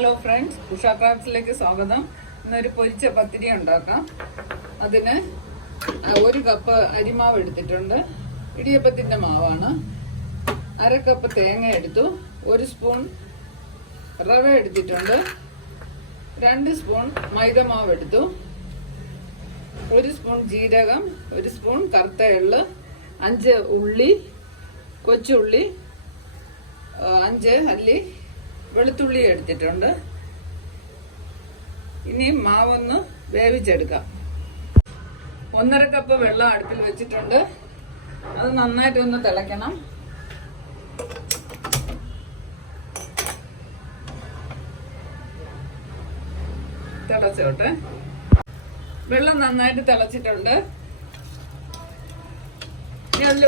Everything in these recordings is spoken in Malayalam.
ഹലോ ഫ്രണ്ട്സ് ഉഷ ക്രാഫ്റ്റ്സിലേക്ക് സ്വാഗതം. ഇന്നൊരു പൊരിച്ച പത്തിരി ഉണ്ടാക്കാം. അതിന് ഒരു കപ്പ് അരിമാവ് എടുത്തിട്ടുണ്ട്. ഇടിയപ്പത്തിന്റെ മാവാണ്. അര കപ്പ് തേങ്ങ എടുത്തു. ഒരു സ്പൂൺ റവ എടുത്തിട്ടുണ്ട്. രണ്ട് സ്പൂൺ മൈദ മാവ് എടുത്തു. ഒരു സ്പൂൺ ജീരകം ഒരു സ്പൂൺ കറുത്ത എള്ള് അഞ്ച് ഉള്ളി കൊച്ചുള്ളി അഞ്ച് അല്ലി വെളുത്തുള്ളി എടുത്തിട്ടുണ്ട്. ഇനി മാവൊന്ന് വേവിച്ചെടുക്കാം. ഒന്നര കപ്പ് വെള്ളം അടുപ്പിൽ വെച്ചിട്ടുണ്ട്. അത് നന്നായിട്ടൊന്ന് തിളയ്ക്കണം. തിളച്ചോട്ടെ. വെള്ളം നന്നായിട്ട് തിളച്ചിട്ടുണ്ട്. അതിൽ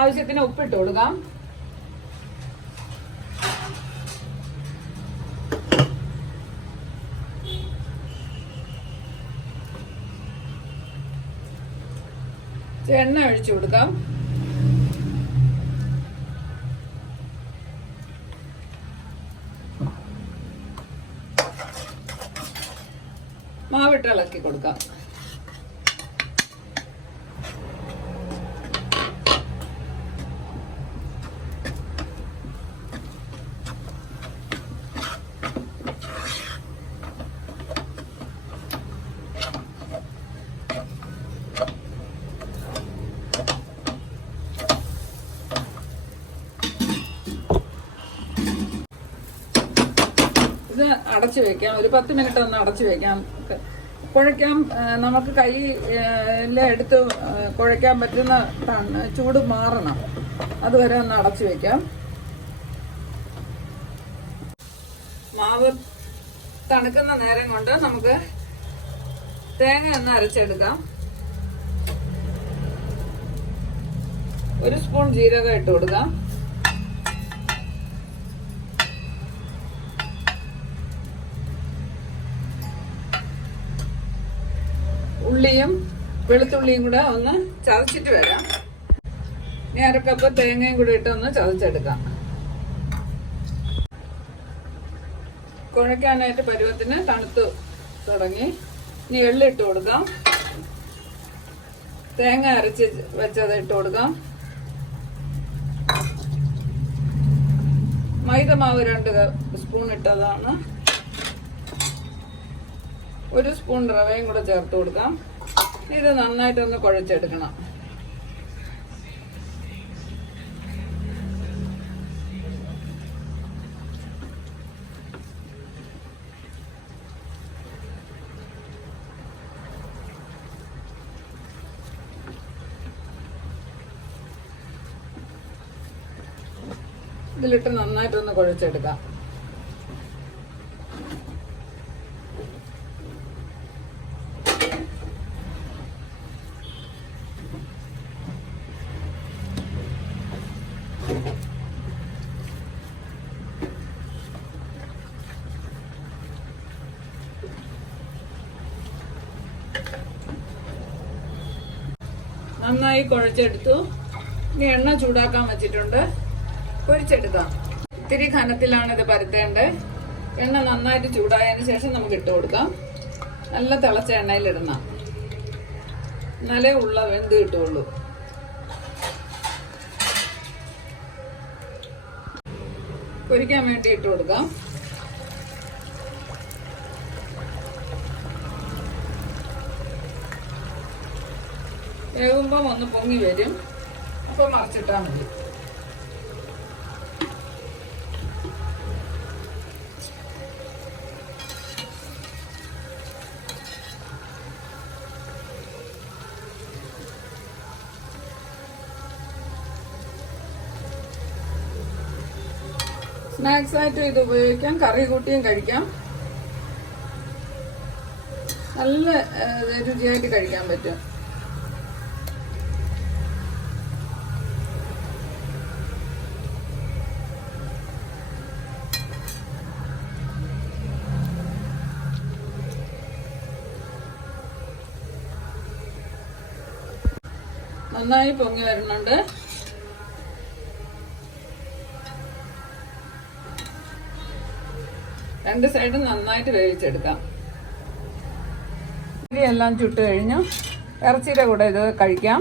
ആവശ്യത്തിന് ഉപ്പിട്ട് കൊടുക്കാം. എണ്ണ ഒഴിച്ചു കൊടുക്കാം. മാവിട്ട് ഇളക്കി കൊടുക്കാം ഇത് അടച്ചു വെക്കാം. ഒരു പത്ത് മിനിറ്റ് ഒന്ന് അടച്ചു വെക്കാം. കുഴയ്ക്കാൻ നമുക്ക് കൈ എല്ലാം എടുത്ത് കുഴയ്ക്കാൻ പറ്റുന്ന ചൂട് മാറണം. അതുവരെ ഒന്ന് അടച്ചു വെക്കാം. മാവ് തണുക്കുന്ന നേരം കൊണ്ട് നമുക്ക് തേങ്ങ ഒന്ന് അരച്ചെടുക്കാം. ഒരു സ്പൂൺ ജീരകം ഇട്ട് കൊടുക്കാം. ഉള്ളിയും വെളുത്തുള്ളിയും കൂടെ ഒന്ന് ചതച്ചിട്ട് വരാം. ഇനി അരക്കപ്പ് തേങ്ങയും കൂടെ ഇട്ട് ഒന്ന് ചതച്ചെടുക്കാം. കുഴയ്ക്കാനായിട്ട് പരുവത്തിന് തണുത്ത് തുടങ്ങി. ഇനി എള്ളിട്ട് കൊടുക്കാം. തേങ്ങ അരച്ച് വെച്ചത് ഇട്ട് കൊടുക്കാം. മൈദമാവ് രണ്ട് സ്പൂൺ ഇട്ടതാണ്. ഒരു സ്പൂൺ റവയും കൂടെ ചേർത്ത് കൊടുക്കാം. ഇത് നന്നായിട്ടൊന്ന് കുഴച്ചെടുക്കണം. ഇതിലിട്ട് നന്നായിട്ടൊന്ന് കുഴച്ചെടുക്കാം. നന്നായി കുഴച്ചെടുത്തു. ഇനി എണ്ണ ചൂടാക്കാൻ വെച്ചിട്ടുണ്ട്. പൊരിച്ചെടുക്കാം. ഇത്തിരി ഘനത്തിലാണ് ഇത് പരത്തേണ്ടത്. എണ്ണ നന്നായിട്ട് ചൂടായതിനു ശേഷം നമുക്ക് ഇട്ട് കൊടുക്കാം. നല്ല തിളച്ച എണ്ണയിൽ ഇടണം എന്നാലേ ഉള്ള വെന്ത് കിട്ടുള്ളൂ. പൊരിക്കാൻ വേണ്ടി ഇട്ട് കൊടുക്കാം. വേകുമ്പം ഒന്ന് പൊങ്ങി വരും. അപ്പൊ മറിച്ചിട്ടാ മതി. സ്നാക്സ് ആയിട്ട് ഇത് ഉപയോഗിക്കാം കറി കൂട്ടിയും കഴിക്കാം. നല്ല രുചിയായിട്ട് കഴിക്കാൻ പറ്റും. നന്നായി പൊങ്ങി വരുന്നുണ്ട്. രണ്ട് സൈഡും നന്നായിട്ട് വേവിച്ചെടുക്കാം. എല്ലാം ചുട്ട് കഴിഞ്ഞു. ഇറച്ചിയുടെ കൂടെ ഇത് കഴിക്കാം.